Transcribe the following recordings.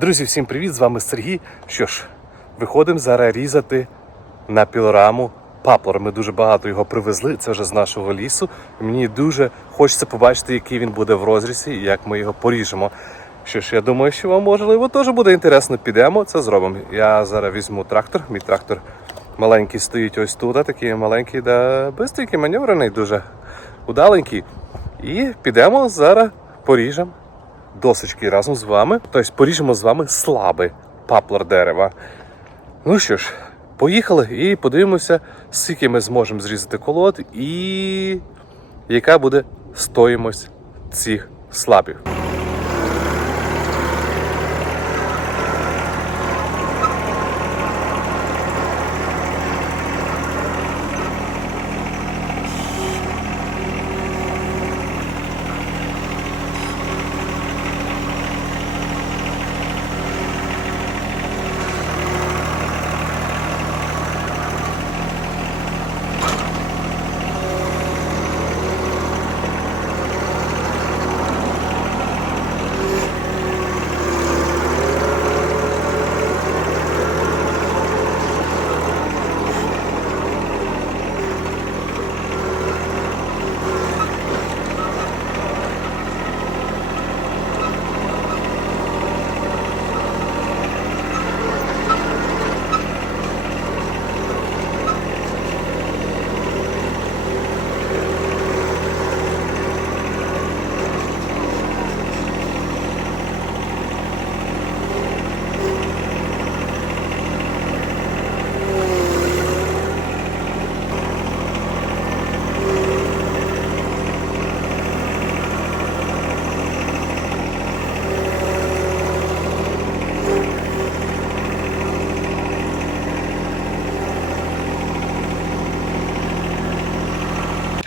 Друзі, всім привіт! З вами Сергій. Що ж, виходимо зараз різати на пілораму паплор. Ми дуже багато його привезли. Це вже з нашого лісу. Мені дуже хочеться побачити, який він буде в розрізі і як ми його поріжемо. Що ж, я думаю, що вам можливо теж буде інтересно. Підемо, це зробимо. Я зараз візьму трактор. Мій трактор маленький стоїть ось тут, такий маленький, да бистренький, маневрений, дуже удаленький. І підемо зараз поріжемо досочки разом з вами. Тобто поріжемо з вами слаби паплор дерева. Ну що ж, поїхали і подивимося, скільки ми зможемо зрізати колод і яка буде стоїмость цих слабів.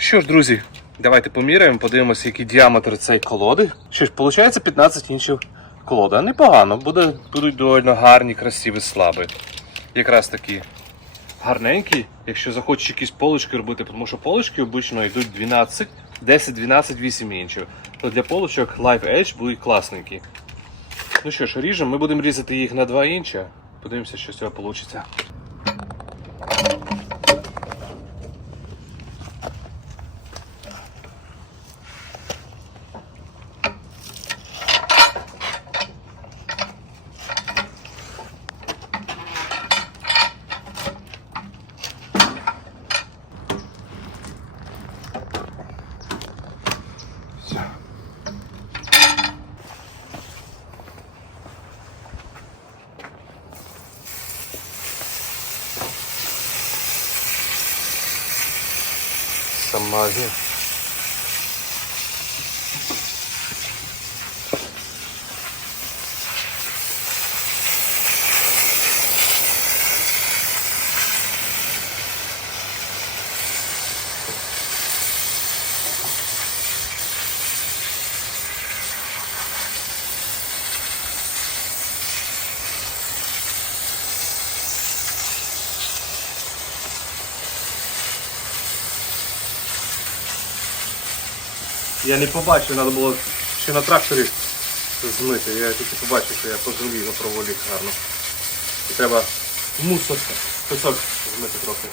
Що ж, друзі, давайте поміряємо, подивимося, який діаметр цієї колоди. Що ж, виходить 15 інчів колода. Непогано, буде, будуть доволі гарні, красиві слаби. Якраз такі гарненькі, якщо захочеш якісь полочки робити, тому що полочки обично йдуть 12, 10, 12, 8 інчів. То для полочок Live Edge будуть класненькі. Ну що ж, ріжемо, ми будемо різати їх на 2 інча. Подивимося, що з цього вийде. માર Я не побачив, треба було ще на тракторі змити. Я тільки побачив, що я пожалів його проволік гарно. І треба мусор, пісок змити трохи.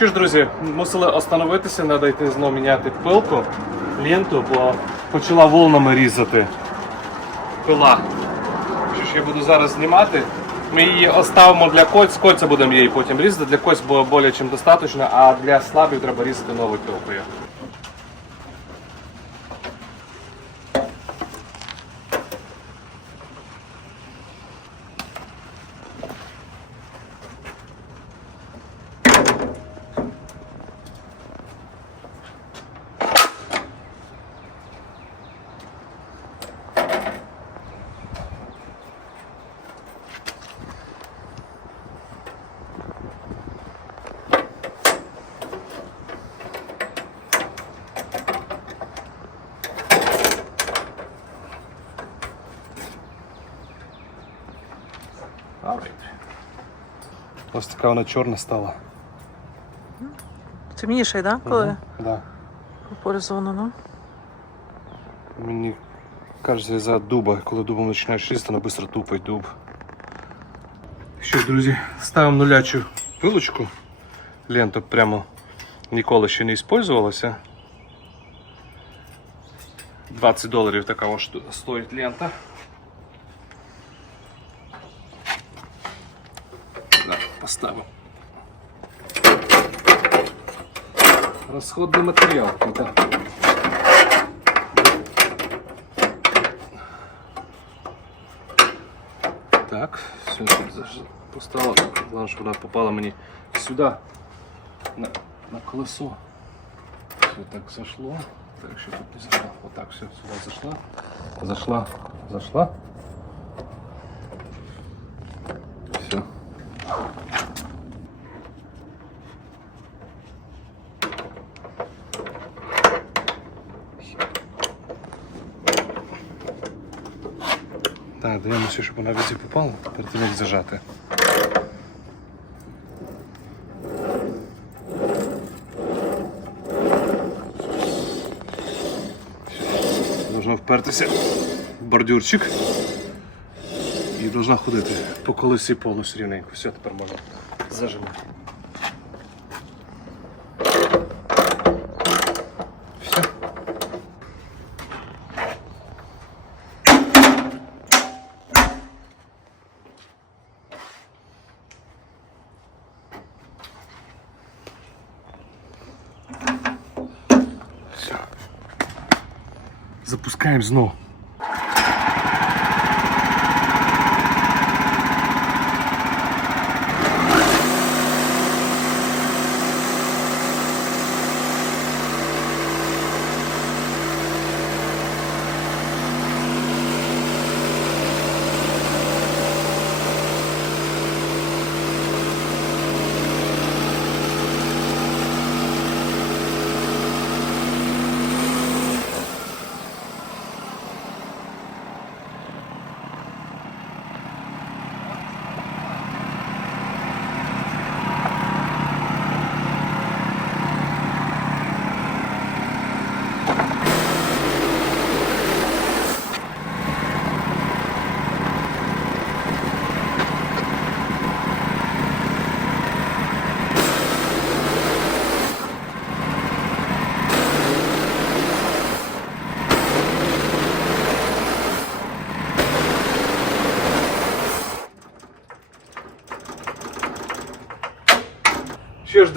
Що ж, друзі, мусили остановитися, треба йти знову міняти пилку, ленту, бо почала волнами різати пила. Що ж я буду зараз знімати. Ми її оставимо для кольць, кольця будемо її потім різати. Для кольць було більше, ніж достатньо, а для слабів треба різати новою пилкою. Ось така вона чорна стала. Темніше, да? Коли Да. порізано, ну? Мені кажеться, за дуба, коли дубом починаєш чисто, вона швидко тупить дуб. Що ж, друзі, ставимо нулячу пилочку. Лента прямо ніколи ще не використовувалася. 20 доларів така ось стоїть лента. Да, поставимо. Розходний матеріал. Так, все тут поставила. Главное, щоб вона попала мені сюди, на, на колесо. Все так зашло. Так, ще тут не зашло. Вот так, все, сюди зашла. Зашла, зашла. Все. Так, дивимося, щоб вона везде попала, перед тим як зажати. Должна впертися в бордюрчик і должна ходити по колесі повністю рівненько. Все, тепер можна зажимати. Все. Все. Запускаємо знову.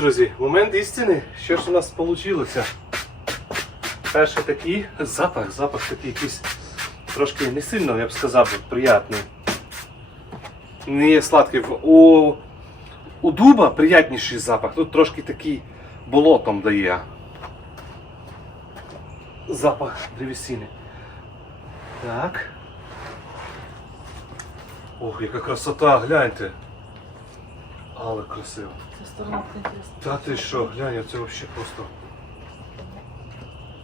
Друзі, момент істини. Що ж у нас вийшло? Перший такий запах, запах такий якийсь трошки не сильно, я б сказав, приятний. Не є сладкий. У, у дуба приятніший запах. Тут трошки такий болотом дає. Запах древесини. Так. Ох, яка красота, гляньте. Але красиво. Ця сторона інтересна. Та ти що, глянь, це вообще просто.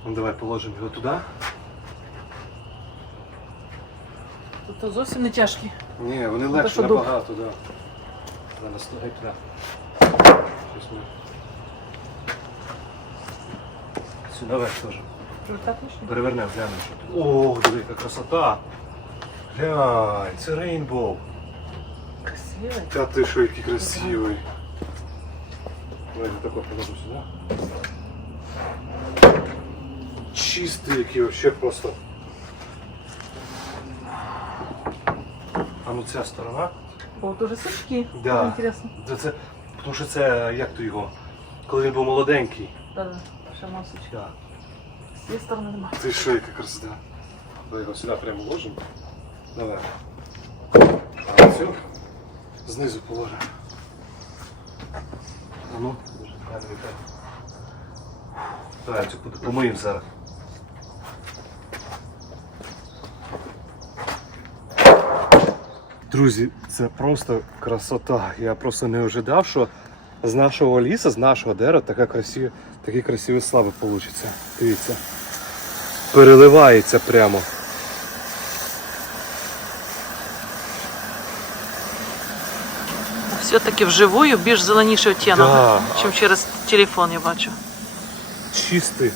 Ну, давай положимо його туди. Тут зовсім не тяжкі. Ні, вони легше то що набагато, да. Зараз ноги туди. Щось ми. Сюди вверх теж. Перевернемо, глянемо. О, диви, яка красота. Глянь, це рейнбоу. Красивий. Та ти що, який красивий. Давайте тако положу сюди. Чистий, який вообще просто. А ну ця сторона. О, дуже сучки. Да. Інтересно. Це, це, тому що це як то його, коли він був молоденький. Да-да. Ще масочки. Да. З цієї сторони немає. Ти що, яка красота. Давай його сюди прямо ложимо. Давай. А цю знизу положимо. Ну. Давай цю помиємо зараз. Друзі, це просто красота. Я просто не ожидав, що з нашого лісу, з нашого дерева така красива, такі красиві слави получаться. Дивіться. Переливається прямо. Все-таки вживую більш зеленіший оттінок, Да. ніж через телефон я бачу. Чистий,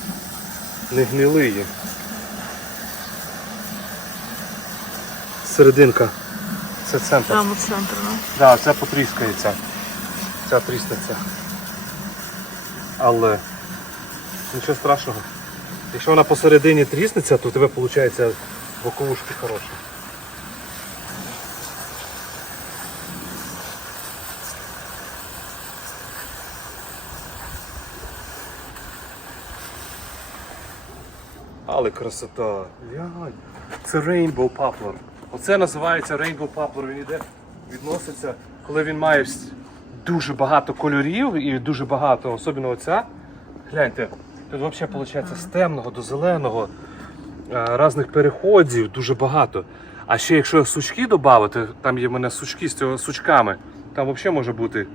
не гнилий. Серединка. Це центр. Так, Прямо центр, ну. да, це потріскається. Ця тріснеться. Але нічого страшного. Якщо вона посередині тріснеться, то у тебе виходить боковушки хороші. Але красота. Глянь. Це Rainbow Poplar. Оце називається Rainbow Poplar. Він іде, відноситься, коли він має дуже багато кольорів і дуже багато, особливо оця. Гляньте, тут взагалі виходить з темного до зеленого, е, різних переходів, дуже багато. А ще якщо сучки додати, там є в мене сучки з цього сучками, там взагалі може бути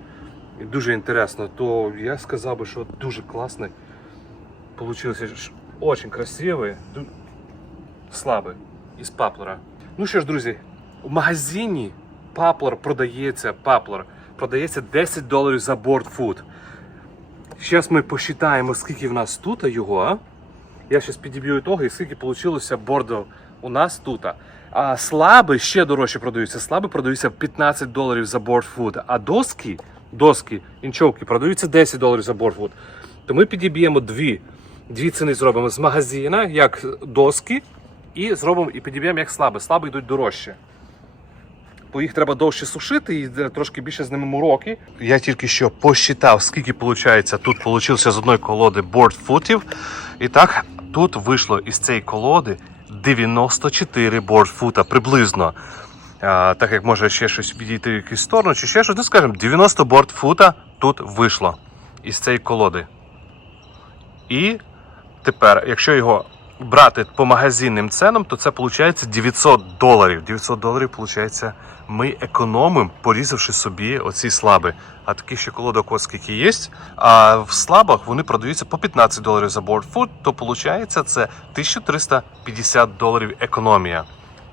дуже інтересно, то я сказав би, що дуже класний. Получился ж очень красивий, слабий із паплера. Ну що ж, друзі, в магазині паплер продається, паплер продається 10 доларів за борт фуд. Зараз ми посчитаємо, скільки в нас тут його. а? Я зараз підіб'ю ітоги, і скільки вийшло бордів у нас тут. А слаби ще дорожче продаються. Слаби продаються 15 доларів за борт фуд. А доски, доски, інчовки продаються 10 доларів за борт фуд. То ми підіб'ємо дві. Дві ціни зробимо з магазина, як доски, і зробимо і підіб'ємо як слаби. Слаби йдуть дорожче. Бо їх треба довше сушити і трошки більше з ними мороки. Я тільки що посчитав, скільки виходить. Тут вийшло з одної колоди борт футів. І так, тут вийшло із цієї колоди 94 борт фута приблизно. А, так як може ще щось відійти в якусь сторону, чи ще щось, ну скажімо, 90 борт фута тут вийшло із цієї колоди. І тепер, якщо його брати по магазинним ценам, то це виходить 900 доларів. 900 доларів, виходить, ми економимо, порізавши собі оці слаби. А такі ще колодок ось є. А в слабах вони продаються по 15 доларів за борт фуд, то виходить це 1350 доларів економія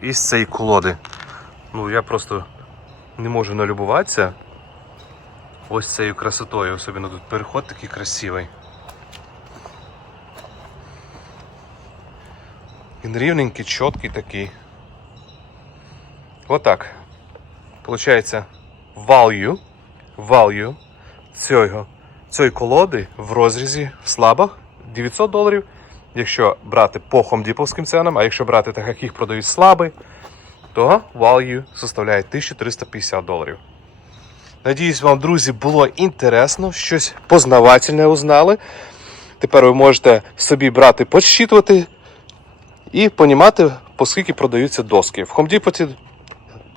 із цієї колоди. Ну я просто не можу налюбуватися ось цією красотою. Особливо тут переход такий красивий. Він рівненький, чіткий такий. Отак. Получається value, value цього, цієї колоди в розрізі в слабах 900 доларів. Якщо брати по хомдіповським ценам, а якщо брати так, як їх продають слаби, то value составляє 1350 доларів. Надіюсь, вам, друзі, було інтересно, щось познавательне узнали. Тепер ви можете собі брати, підсчитувати і понімати, по скільки продаються доски. В Depot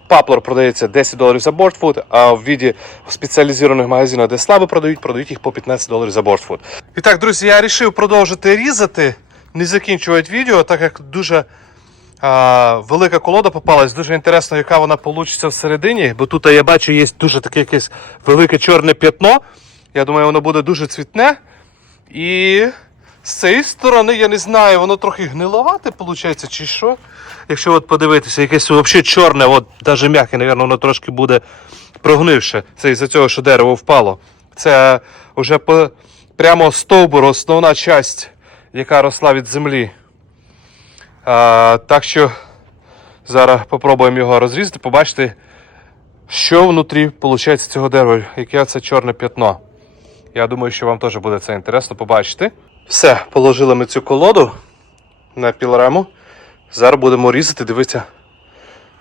паплер продається 10 доларів за бортфуд, а в віді спеціалізованих магазинах, де слабо продають, продають їх по 15 доларів за бортфуд. І так, друзі, я вирішив продовжити різати, не закінчувати відео, так як дуже а, велика колода попалась. Дуже інтересно, яка вона вийде всередині, бо тут я бачу, є дуже таке якесь велике чорне п'ятно. Я думаю, воно буде дуже цвітне. І з цієї сторони, я не знаю, воно трохи гниловате, виходить, чи що. Якщо от подивитися, якесь взагалі чорне, от навіть м'яке, мабуть, воно трошки буде прогнивше. Це із-за цього, що дерево впало. Це вже по, прямо стовбур, основна часть, яка росла від землі. А, так що зараз спробуємо його розрізати, побачити, що внутрі виходить цього дерева, яке це чорне п'ятно. Я думаю, що вам теж буде це інтересно побачити. Все, положили ми цю колоду на пілораму. Зараз будемо різати, дивитися,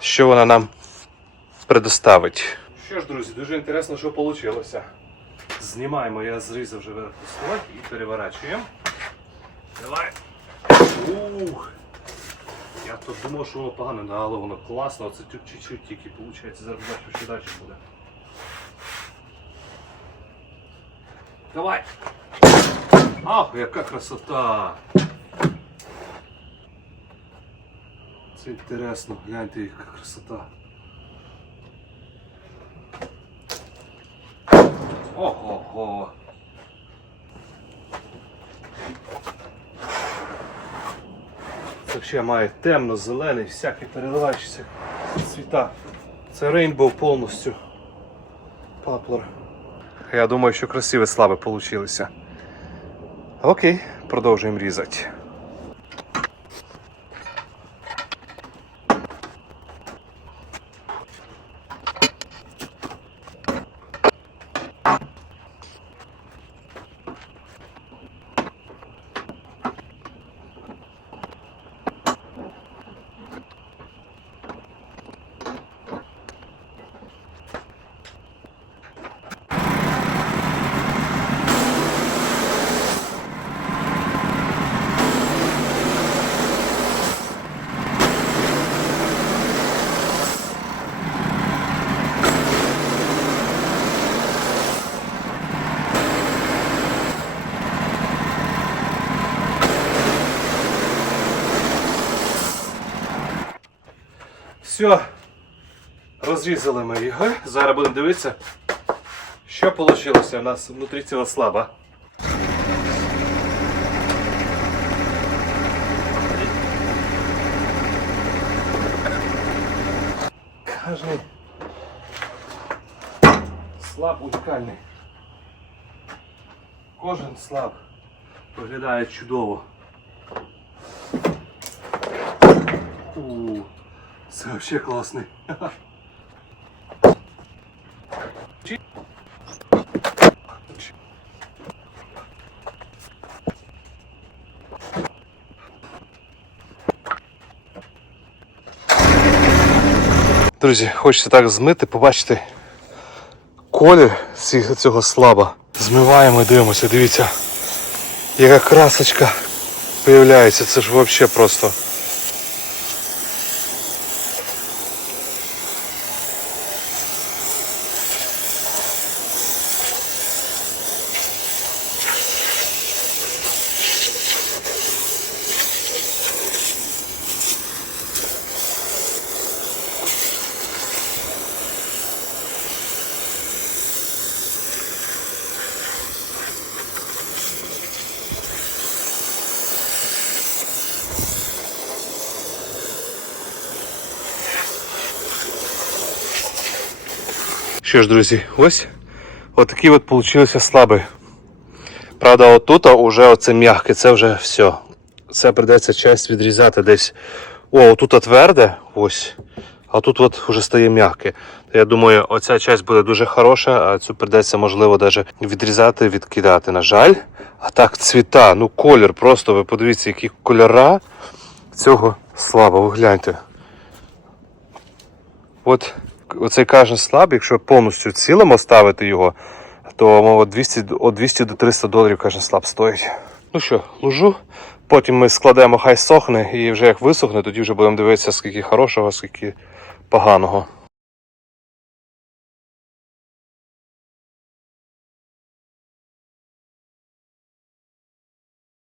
що вона нам предоставить. Що ж, друзі, дуже інтересно, що вийшло. Знімаємо, я зрізав вже верхній слой і переворачуємо. Давай. Ух. Я тут думав, що воно погано, але воно класно, оце чуть-чуть тільки виходить. Зараз бачимо, що далі буде. Давай! Ах, яка красота! Це інтересно, гляньте, яка красота. Ого-го. Це ще має темно-зелений, всякі переливаючіся цвіта. Це рейнбоу повністю. Паплор. Я думаю, що красиві слави получилися. Окей, продовжуємо різати. Все. Розрізали ми його. Зараз будемо дивитися, що вийшло у нас внутрі цього слаба. Кожний слаб унікальний. Кожен слаб виглядає чудово. У, це взагалі класний. Друзі, хочеться так змити, побачити колір цього слаба. Змиваємо і дивимося, дивіться, яка красочка появляється. Це ж взагалі просто. Що ж, друзі, ось отакі от получилися слаби. Правда, отут вже оце м'яке, це вже все. Це придеться часть відрізати десь. О, отут тверде, ось. А тут от вже стає м'яке. Я думаю, оця часть буде дуже хороша, а цю придеться, можливо, навіть відрізати, відкидати. На жаль. А так, цвіта, ну колір, просто ви подивіться, які кольора цього слаба, ви гляньте. От оцей каже слаб, якщо повністю цілим оставити його, то мова 200, от 200 до 300 доларів каже слаб стоїть. Ну що, лужу. Потім ми складемо, хай сохне, і вже як висохне, тоді вже будемо дивитися, скільки хорошого, скільки поганого.